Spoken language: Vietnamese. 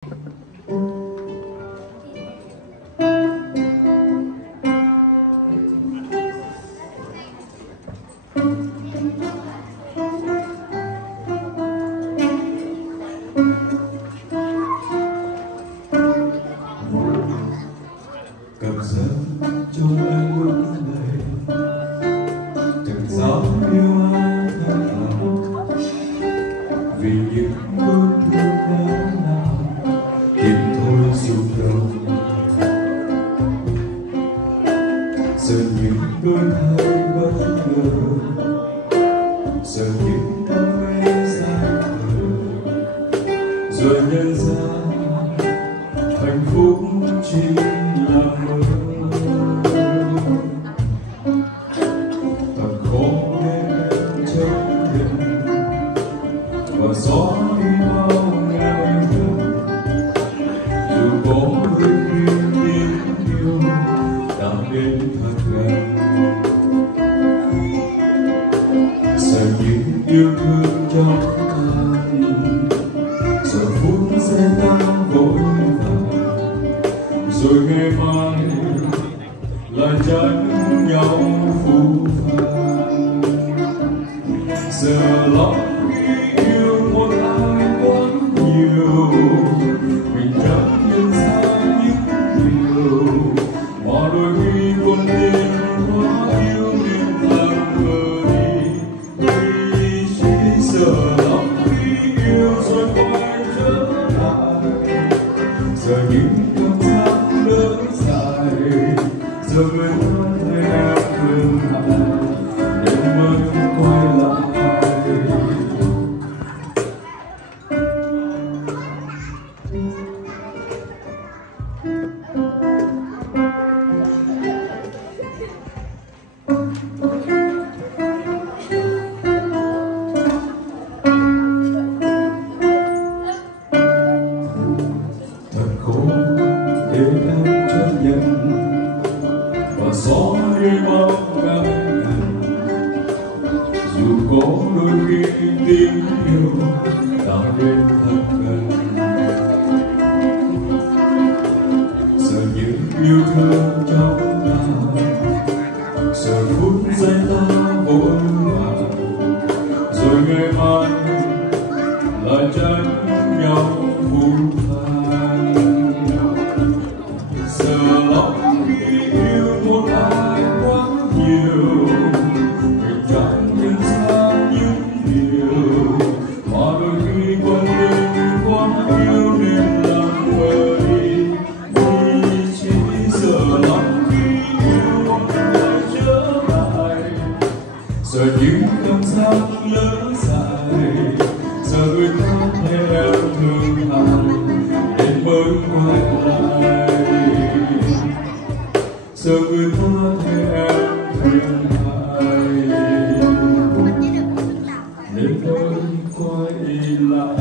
Cảm giác trong anh lúc này chẳng dám yêu ai thật lòng, vì những cơn thương đau nào tìm thôi xung động. Giờ những đôi tay bất ngờ, giờ những đam mê dài khờ, rồi nhận ra hạnh phúc chỉ là mơ. Thật khó để em chấp nhận và gió đi bao ngàn năm, dù có đôi khi tiếng yêu đã đến thật gần. Giờ những yêu thương trong tan, giờ phút giây ta vội vàng, rồi ngày mai lại tránh nhau phũ phàng. Giờ lắm khi yêu một ai quá nhiều, mình chẳng nhận ra những điều mà đôi khi con tim quá yêu nên làm mơ đi. Vì chỉ giờ lắm khi yêu rồi quay trở lại, giờ những cảm giác lớn dài, giờ người thân thấy em thương hại để mới quay lại. Thật khó để em chấp nhận và gió đi bao ngàn năm, dù có đôi khi tiếng yêu đã đến thật gần. Giờ những yêu thương trong ta, giờ phút giây ta vội vàng, rồi ngày mai lại tránh nhau phũ phàng. Giờ lắm khi yêu một ai quá nhiều, mình chẳng nhận ra những điều mà đôi khi con tim quá yêu nên làm mơ đi. Vì chỉ giờ lắm khi yêu lại trở lại, giờ những cảm giác lớn dài, giờ người ta thấy em thương hại nên mới quay lại. Giờ người ta thấy em thương hại nên mới quay lại.